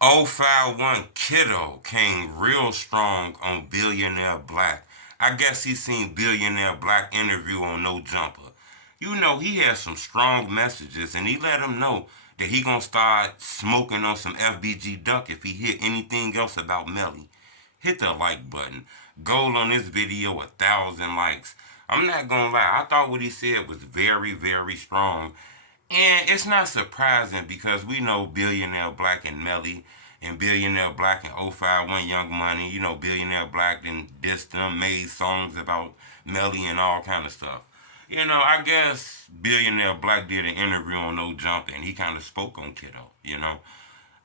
051 Kiddo came real strong on Billionaire Black. I guess he seen Billionaire Black interview on No Jumper. You know, he has some strong messages, and he let him know that he gonna start smoking on some FBG duck if he hear anything else about Melly. Hit the like button. Goal on this video 1,000 likes. I'm not gonna lie, I thought what he said was very, very strong. And it's not surprising because we know Billionaire Black and Melly and Billionaire Black and 051 Young Money. You know, Billionaire Black and dissed them, made songs about Melly and all kind of stuff. You know, I guess Billionaire Black did an interview on No Jump and he kind of spoke on Kiddo, you know.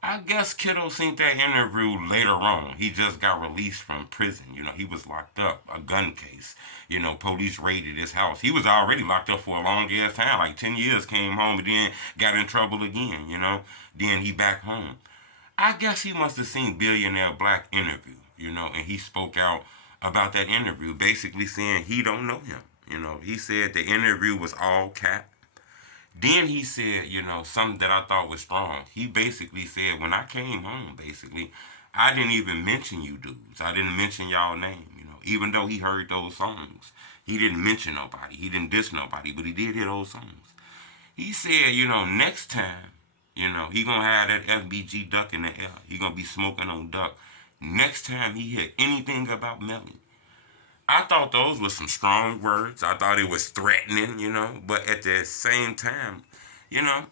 I guess Kiddo seen that interview later on. He just got released from prison. You know, he was locked up, a gun case. You know, police raided his house. He was already locked up for a long ass time, like 10 years, came home and then got in trouble again, you know. Then he back home. I guess he must have seen Billionaire Black interview, you know, and he spoke out about that interview, basically saying he don't know him. You know, he said the interview was all cap. Then he said, you know, something that I thought was strong. He basically said, when I came home, basically, I didn't even mention you dudes. I didn't mention y'all name, you know, even though he heard those songs. He didn't mention nobody. He didn't diss nobody, but he did hear those songs. He said, you know, next time, you know, he gonna have that FBG duck in the air. He gonna be smoking on duck. Next time he hear anything about Melly, I thought those were some strong words. I thought it was threatening, you know, but at the same time, you know,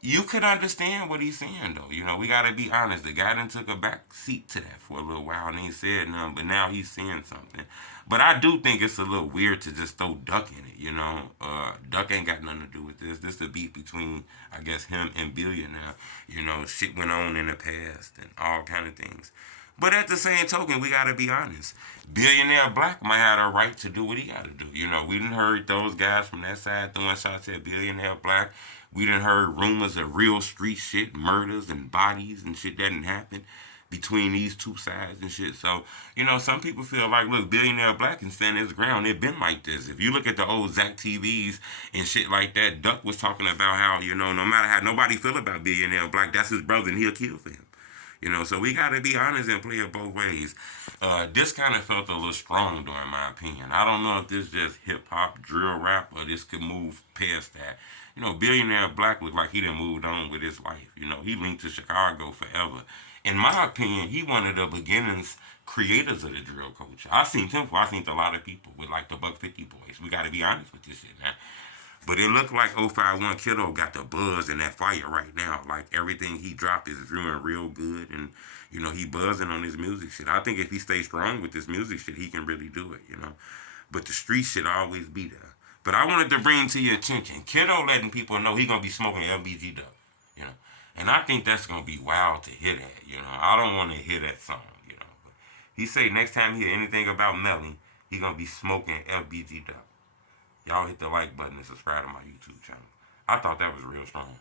you could understand what he's saying though. You know, we gotta be honest. The guy done took a back seat to that for a little while and ain't said nothing, but now he's saying something. But I do think it's a little weird to just throw Duck in it, you know. Duck ain't got nothing to do with this. This is a beef between, I guess, him and Billionaire. You know, shit went on in the past and all kind of things. But at the same token, we gotta be honest. Billionaire Black might have a right to do what he gotta do. You know, we done heard those guys from that side throwing shots at Billionaire Black. We done heard rumors of real street shit, murders and bodies and shit that didn't happen between these two sides and shit. So, you know, some people feel like, look, Billionaire Black can stand his ground. It been like this. If you look at the old Zach TVs and shit like that, Duck was talking about how, you know, no matter how nobody feel about Billionaire Black, that's his brother and he'll kill for him. You know, so we gotta be honest and play it both ways. This kind of felt a little strong, though, in my opinion. I don't know if this is just hip hop, drill rap, or this could move past that. You know, Billionaire Black looked like he done moved on with his life. You know, he linked to Chicago forever. In my opinion, he one of the beginnings creators of the drill culture. I seen him. I seen a lot of people with like the Buck 50 boys. We got to be honest with this shit, man. But it looked like 051 Kiddo got the buzz in that fire right now. Like everything he dropped is doing real good, and you know he buzzing on his music shit. I think if he stays strong with this music shit, he can really do it. You know, but the street shit always be there. But I wanted to bring to your attention, Kiddo letting people know he gonna be smoking LBG Dub. You know, and I think that's gonna be wild to hear that. You know, I don't want to hear that song. You know, but he say next time he hear anything about Melly, he gonna be smoking LBG Dub. Y'all hit the like button and subscribe to my YouTube channel. I thought that was real strong.